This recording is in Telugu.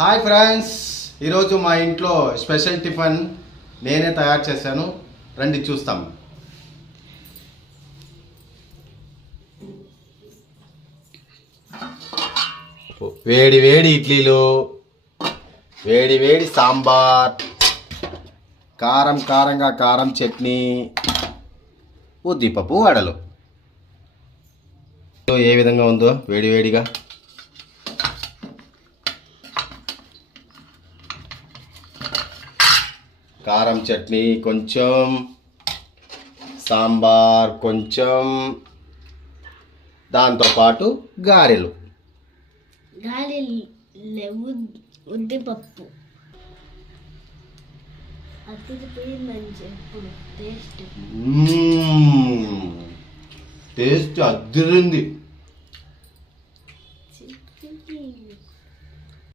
హాయ్ ఫ్రెండ్స్, ఈరోజు మా ఇంట్లో స్పెషల్ టిఫిన్ నేనే తయారు చేశాను. రండి చూస్తాం. వేడి వేడి ఇడ్లీలు, వేడి వేడి సాంబార్, కారం కారంగా కారం చట్నీ, ఉద్దిపప్పు వడలు. ఏ విధంగా ఉందో వేడి వేడిగా. కారం చట్నీ కొంచెం, సాంబార్ కొంచెం, దాంతోపాటు గారెలు. ఉద్దిపప్పు అదిరిపోయిందని చెప్పు. టేస్ట్ టేస్ట్ అదిరింది.